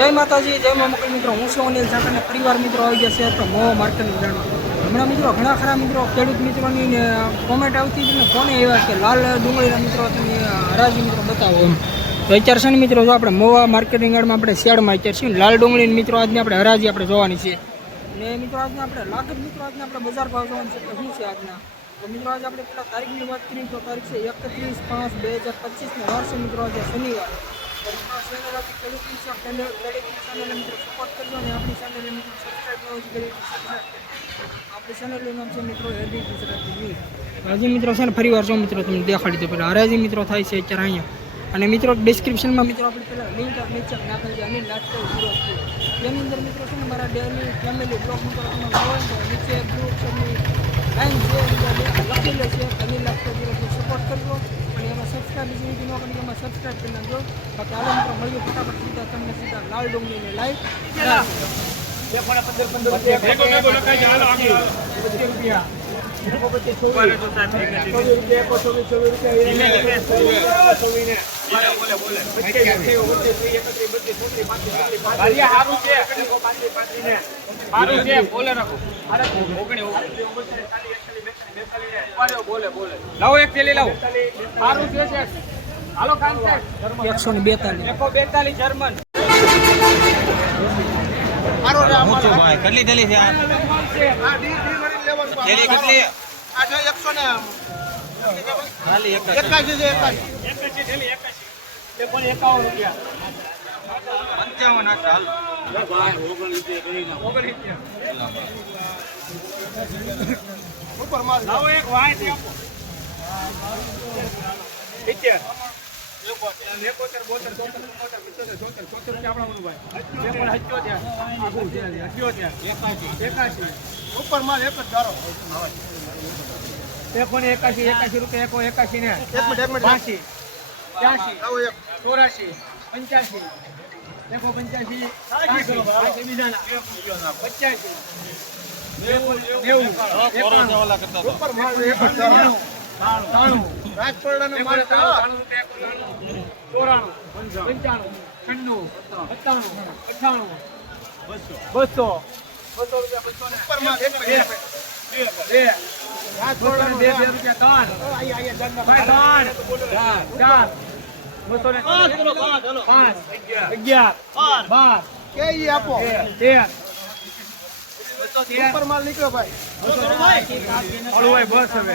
જય માતાજી, જય મા મકર મિત્રો. હું છું અનિલ ઝાકરના પરિવાર મિત્રો આવી ગયા છે તો મો માર્કેટની જાણો હમણાં મિત્રો, ઘણા ખરા મિત્રો, ખેડૂત મિત્રોની કોમેન્ટ આવતી હતી ને કોને એવા કે લાલ ડુંગળીના મિત્રો તમે હરાજી મિત્રો બતાવો એમ. તો અત્યારે છે ને મિત્રો, જો આપણે મોવા માર્કેટિંગ યાર્ડમાં આપણે શિયાળમાં અત્યારે છીએ લાલ ડુંગળીની મિત્રો આજની આપણે હરાજી આપણે જોવાની છે. ને મિત્રો, આજના આપણે લાગત મિત્રો આજના આપણે બજાર ભાવ જોવાનું છે શું છે આજના? તો મિત્રો, આજે આપણે તારીખની વાત કરીએ તો તારીખ છે એકત્રીસ પાંચ બે હજાર પચીસને વાર છે મિત્રો, આજે શનિવાર. આપણી અને આપણી આપણી છે હજી મિત્રો છે ને ફરી વાર જો મિત્રો તમને દેખાડી દો પહેલાં હરાજી મિત્રો થાય છે અત્યારે અહીંયા. અને મિત્રો ડિસ્ક્રિપ્શનમાં મિત્રો આપણે પહેલાં લિંક નીચે નાખેલ છે અનિલ લાટકો વિરોધ છે તેની અંદર મિત્રો છે ને મારા ડેલી ફેમિલી બ્લોગ મિત્રો તમે જોવો તો નીચે ગ્રુપ અક્ષરની લાઈન છે લખેલો છે લાટકો વિરોધ સપોર્ટ કરજો. અને એમાં સબસ્ક્રાઈબ જેવી ન કરી એમાં સબસ્ક્રાઈબ કરી નાખજો. બાકી હાલો મિત્રો મળીએ ફટાફટ સીધા તમને સીધા લાલ ડુંગળીને લાઈવ લાવો એક થેલી લાવો સારું છે છે હાલો ખાન સાહેબ એકસો ને બેતાલીસ જર્મન કેટલી થેલી છે કેરી કેટલી? આ છે 100 ખાલી 81 છે છે 81 તે પણ 51 રૂપિયા 55 ના ચાલ ઉપર માલ લાવો એક વાય આપો 70 ઉપર માલ એક જ ધારો એકાશી એકાશી રૂપિયા એકો એકાશી ને બાસી ત્યાસી ચોરાશી પંચ્યાસી એકો પંચ્યાસી પંચ્યાસી નેવું નેવું એકાણું ઓલા કરતા તો. ત્રાણું ત્રાણું ચોરાણું પંચાણું છન્નું સત્તાણું અઠ્ઠાણું બસો બસો રૂપિયા બસો ને. બે બે બે. રૂપિયા ત્રણ ભાઈ ચાર. બસો ને પાંચ અગિયાર. બાર. આપો. તેર બસો ઉપર માલ નીકળ્યો ભાઈ હળવું બસ હવે.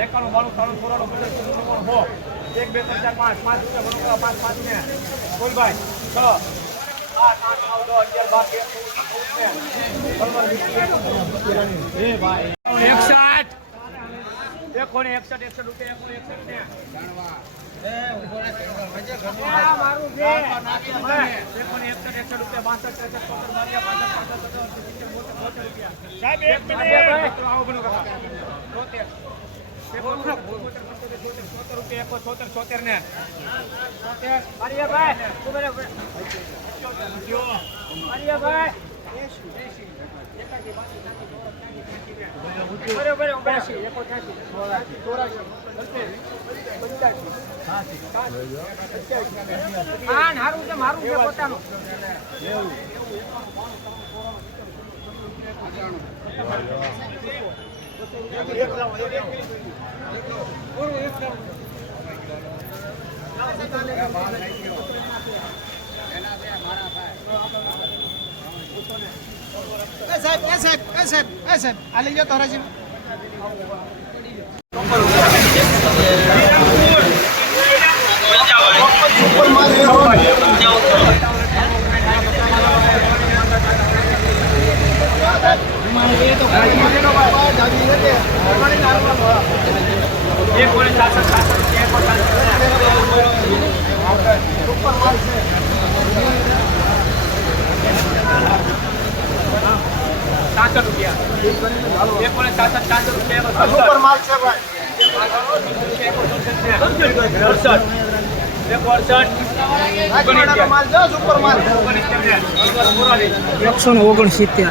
એકાણું બાણું ત્રાણું ચોરાણું પચાસ ચોરાણું હો એક બે ત્રણ ચાર પાંચ પાંચ રૂપિયા પાંચ પાંચ ને બોલ ભાઈ છ આઠ આઠ નવ દસ અગિયાર એકસઠ રૂપિયા એકો ને? એકસઠ એકસઠ એકસઠ રૂપિયા બાસઠ ત્રેસઠ ચોસઠ બારિયા પાંસઠ પાંસઠ સત્તર સિત્તેર બોતેર બોતેર રૂપિયા. સાહેબ એક મિનિટ. આવો બનો કાકા. ચોતેર ચોતેર રૂપિયા એકો ચોતેર ચોતેર ને. ચોતેર બારિયાભાઈ બારિયાભાઈ બે મારા પોતાનું એ સાહેબ એ સાહેબ એ સાહેબ એ સાહેબ આ લઈ જાઓ તો હરાજી ઉપર માલ લેવો. એક ઓરે સાતસો સાતસો રૂપિયા. એકસો સાતસો રૂપિયા માલ છે ભાઈ. એકસો ને ઓગણસિત્તેર.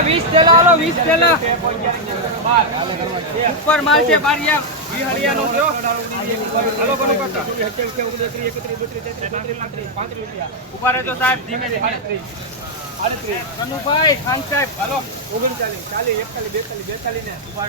વીસ. ઉપર માલ છે સાહેબ ધીમે સાહેબ, હાલો. ઓગણચાલીસ, ચાલીસ, એકતાલીસ, બેતાલીસ, બેતાલીસ ને. ઊભા.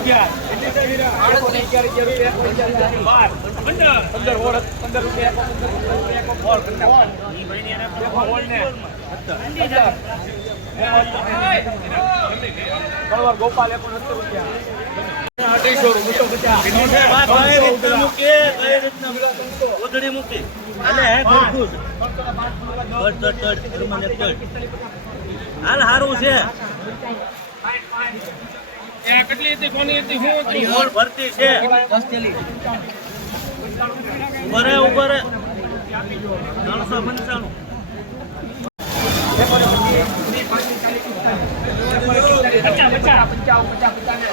અગિયાર એ પણ પંદર રૂપિયા હાલ હારું છે કેટલી હતી કોની હતી મોર ભરતી છે ઉભરે ઉભરે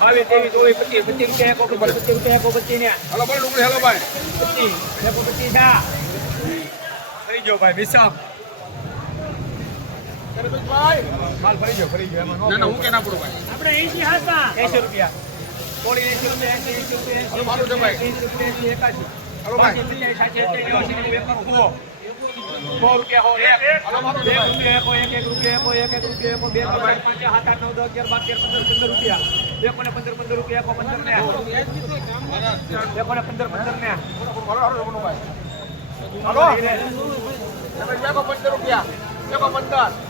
બાવીસ ત્રેવીસ ચોવીસ પચીસ પચીસ રૂપિયા એક પચીસ રૂપિયા એક પચીસ ને પચીસ એક ભાઈ પચીસ હા થઈ ગયો ભાઈ વિશામ માલ ફરી ગયો ફરી ગયો એમાં આપણે એસી હાથમાં એસી રૂપિયા સો હો એક એક એક એક એક બે પાંચ સાત આઠ નવ દસ અગિયાર બાર તેર પંદર પંદર રૂપિયા એકો ને પંદર પંદર રૂપિયા એકો પંદર ને એકો ને પંદર પંદર ને હાલો પંદર રૂપિયા એકો પંદર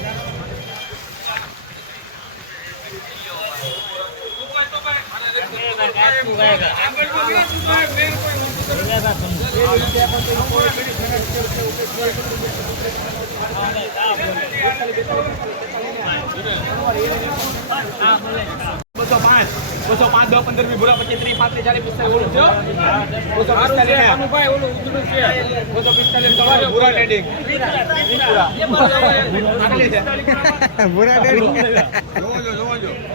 બસો પાંચ બસો પાંચ દસ પંદર મી ભૂરા પચીસ ત્રીસ પાંત્રીસ ચાલીસ પિસ્તાલીસ ઓલું થયો બસો પિસ્તાલીસ ઓલું ઉજળું છે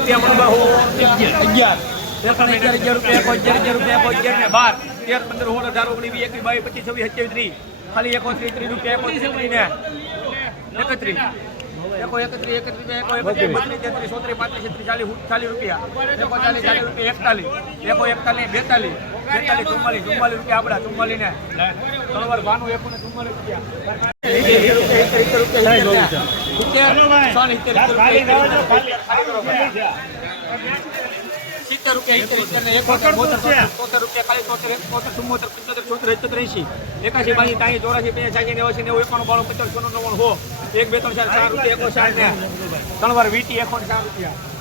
અગિયાર અગિયાર. અગિયાર રૂપિયા અગિયાર અગિયાર રૂપિયા અગિયાર ને બાર. તેર પંદર સોળ અઢાર ઓગણીસ વીસ એકવીસ બાવીસ પચીસ છવ્વીસ સત્યાવીસ ત્રીસ. ખાલી એકો ત્રીસ ત્રીસ રૂપિયા એકો ત્રીસ ને એકત્રીસ. એકો એકત્રીસ એકત્રીસ એકો એકત્રીસ બત્રીસ. તેત્રીસ ચોત્રીસ પાંત્રીસ છત્રીસ ચાલીસ ચાલીસ રૂપિયા. એકો ચાલીસ ચાલીસ રૂપિયા એકતાલીસ. એકો એકતાલીસ બેતાલીસ. બેતાલીસ ચુમ્માલીસ ચુમ્માલીસ રૂપિયા આપડા ચુમ્માલીસ ને ભાનું એકો ને ચુમ્માલીસ રૂપિયા. સિત્તેર રૂપિયા તોતેર રૂપિયા ખાલી તોતેર એકોતેર ચુમ્મોતેર પંચોતેર છોતેર એકોતેર એસી એકાસી બાસી ત્રાસી ચોરાસી પંચ્યાસી નેવાસી નેવું એકાણું બાણું એક બે ત્રણ ચાર ચાર રૂપિયા એકો ચાર ને ત્રણ વાર વીટી એકો ચાર રૂપિયા.